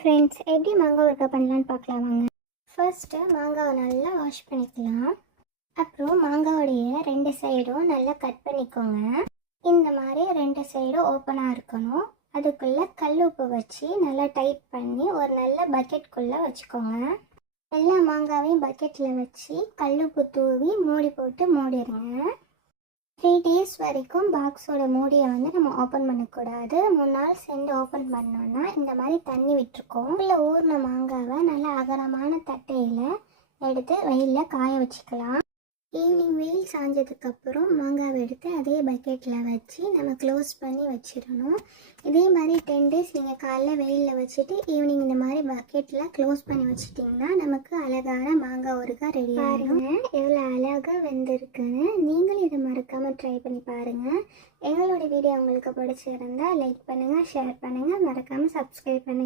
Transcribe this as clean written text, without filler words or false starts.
Friends, எப்படி மாங்காய் ஊறுகாய் பண்ணலான்னு பார்க்கலாம் வாங்க. ஃபர்ஸ்ட்டு மாங்காவை நல்லா வாஷ் பண்ணிக்கலாம். அப்புறம் மாங்காவோடைய 2 சைடும் நல்லா கட் பண்ணிக்கோங்க. இந்த மாதிரி 2 சைடும் ஓப்பனாக இருக்கணும். அதுக்குள்ளே கல் உப்பு வச்சு நல்லா டைட் பண்ணி ஒரு நல்ல பக்கெட்குள்ளே வச்சுக்கோங்க. எல்லா மாங்காவையும் பக்கெட்டில் வச்சு கல் உப்பு தூவி மூடி போட்டு மூடிடுங்க. 3 days வரைக்கும் பாக்ஸோட மூடியை நம்ம ஓப்பன் பண்ணக்கூடாது. 3 நாள் சென்று ஓப்பன் பண்ணோன்னா இந்த மாதிரி தண்ணி விட்டுருக்கோம். இல்லை ஊறின மாங்காவை நல்லா அகலமான தட்டையில் எடுத்து வெயிலில் காய வச்சுக்கலாம். ஈவினிங் வெயில் சாஞ்சதுக்கப்புறம் மாங்காவை எடுத்து அதே பக்கெட்டில் வச்சு நம்ம க்ளோஸ் பண்ணி வச்சிடணும். இதே மாதிரி 10 days நீங்கள் காலைல வெயிலில் வச்சுட்டு ஈவினிங் இந்த மாதிரி பக்கெட்டில் க்ளோஸ் பண்ணி வச்சிட்டிங்கன்னா நமக்கு அழகான மாங்காய் ஊறுகாய் ரெடி ஆகிடும். எவ்வளோ அழகாக வெந்திருக்குன்னு நீங்களும் இதை மறக்காமல் ட்ரை பண்ணி பாருங்கள். எங்களோட வீடியோ உங்களுக்கு பிடிச்சிருந்தால் லைக் பண்ணுங்கள், ஷேர் பண்ணுங்கள், மறக்காமல் சப்ஸ்கிரைப் பண்ணுங்கள்.